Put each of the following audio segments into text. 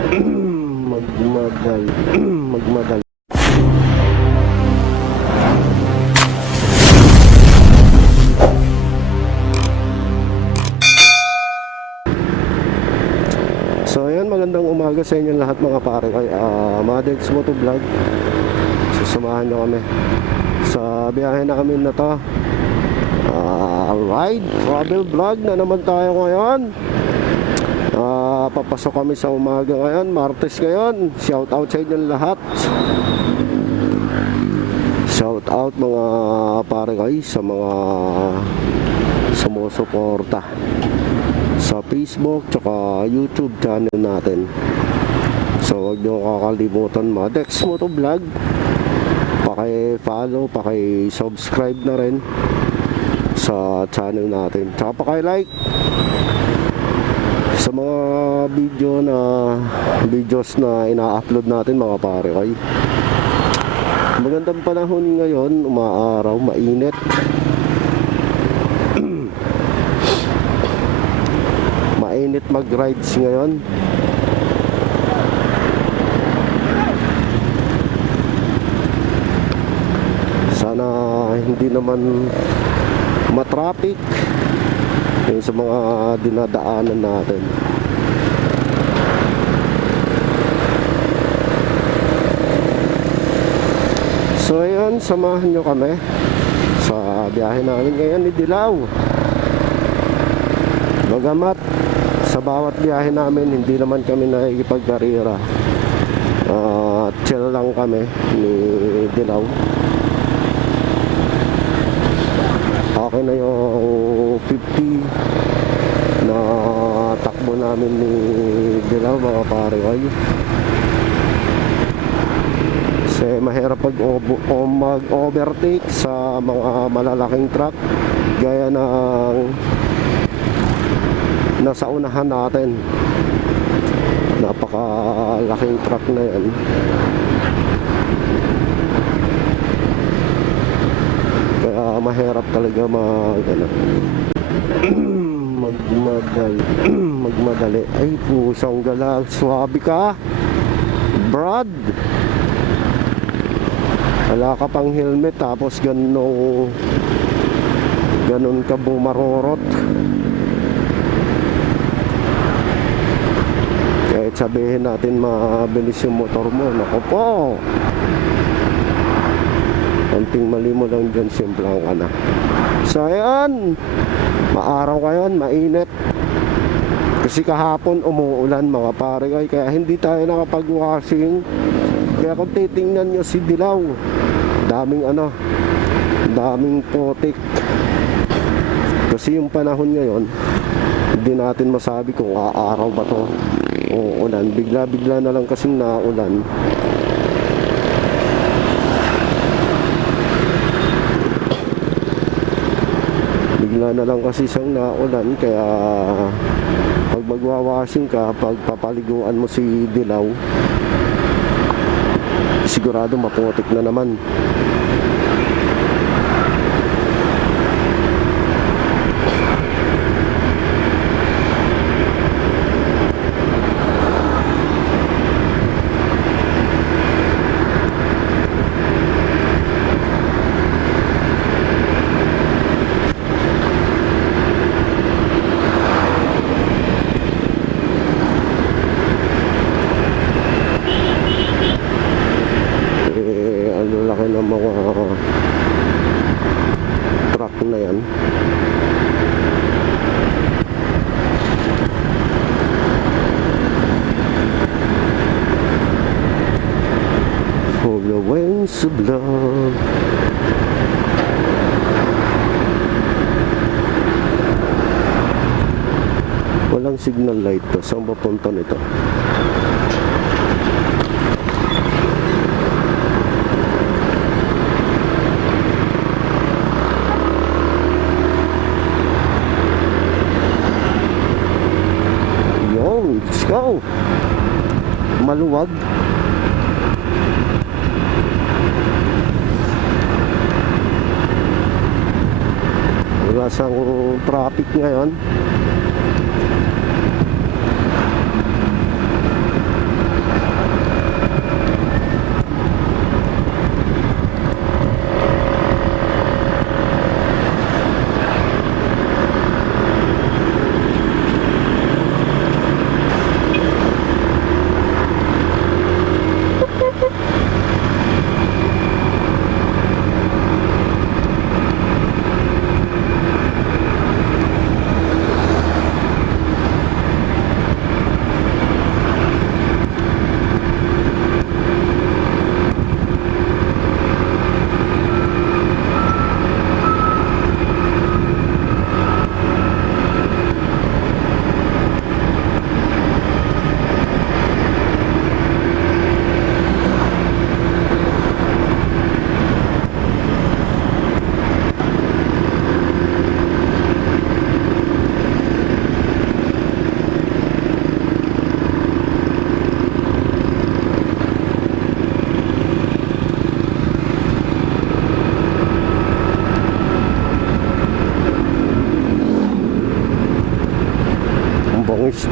Magmadal. Magmadal. So ayan, magandang umaga sa inyo lahat mga pare kay uh, Madex Moto Vlog. Sasamahan nyo kami sa biyahe namin na to. Ah, ride, travel vlog na naman tayo ngayon. Papasok kami sa umaga ngayon, Martes ngayon. Shout out sa inyo lahat. Shout out mga pare kay sa mga sumusuporta sa Facebook tsaka YouTube channel natin. So huwag niyo kakalimutan Madex Moto Vlog. Paki-follow, paki-subscribe na rin sa channel natin. Tsaka paki-like sa mga video na videos na ina-upload natin mga pare kay. Magandang panahon ngayon, umaaraw, mainit. mainit mag-rides ngayon. Sana hindi naman matraffic yung sa mga dinadaanan natin. So ayun, samahan nyo kami sa biyahe namin ngayon ni Dilaw. Bagamat sa bawat biyahe namin hindi naman kami nakikipagkarira. Ah, chill lang kami ni Dilaw. Okay na yung 50 na takbo namin ni Dilaw mga pare kayo. Kasi mahirap pag mag-overtake sa mga malalaking truck. Gaya ng nasa unahan natin. Napakalaking truck na yan. Kaya mahirap talaga mag ano, magmadali magmadali. Ay pusang galag swabe ka. Brad. Wala ka pang helmet tapos ganun ganun ka bumarorot. Kahit sabihin natin mabilis yung motor mo nako po konting mali mo lang dyan simplang ka na. So ayan. Maaraw ngayon mainit. Kasi kahapon umuulan mga pare. Ay kaya hindi tayo nakapag-washing. Kaya kung titingnan nyo si Dilaw daming ano daming putik. Kasi yung panahon ngayon hindi natin masabi kung aaraw ba to o ulan bigla bigla na lang kasing naulan bigla na lang kasi siyang naulan kaya pag magwawashing ka pag papaliguan mo si Dilaw sigurado maputik na naman eh ano laki ng mga truck na yan For the wings of love Walang signal light to. Saan ba punta nito? Go. Maluwag. Wala sang traffic ngayon.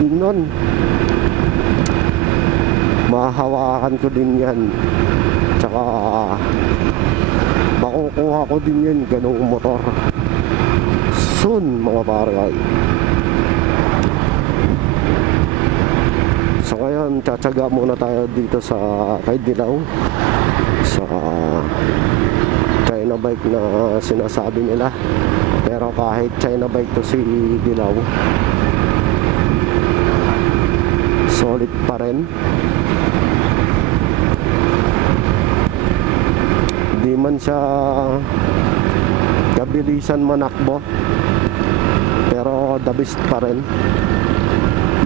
Din nun. Mahahawakan ko din yan. Tsaka makukuha ko din yan ganong motor. Soon mga paray. So ngayon, tsatsaga muna tayo dito sa kay Dilaw. Sa China bike na sinasabi nila. Pero kahit China bike to si Dilaw, solid pa rin. Di man siya kabilisan manakbo. Pero the best pa rin.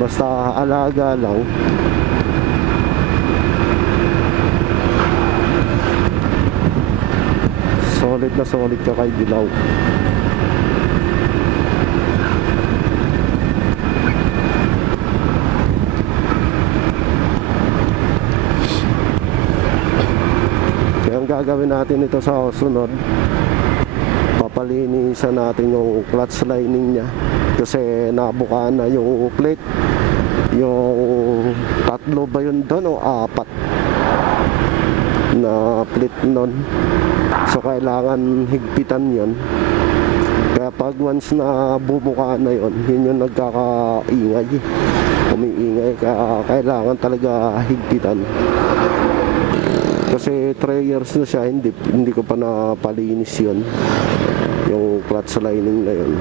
Basta alaga lang. Solid na solid ka kay Dilaw. Gagawin natin ito sa sunod, papalinisan natin yung clutch lining niya kasi nabuka na yung plate. Yung tatlo ba yun doon o apat na plate nun? So kailangan higpitan yon kaya pag once na bumuka na yon yun yung nagkakaingay. Umiingay kaya kailangan talaga higpitan kasi 3 years na siya hindi, hindi ko pa napalinis yon yung clutch lining na yon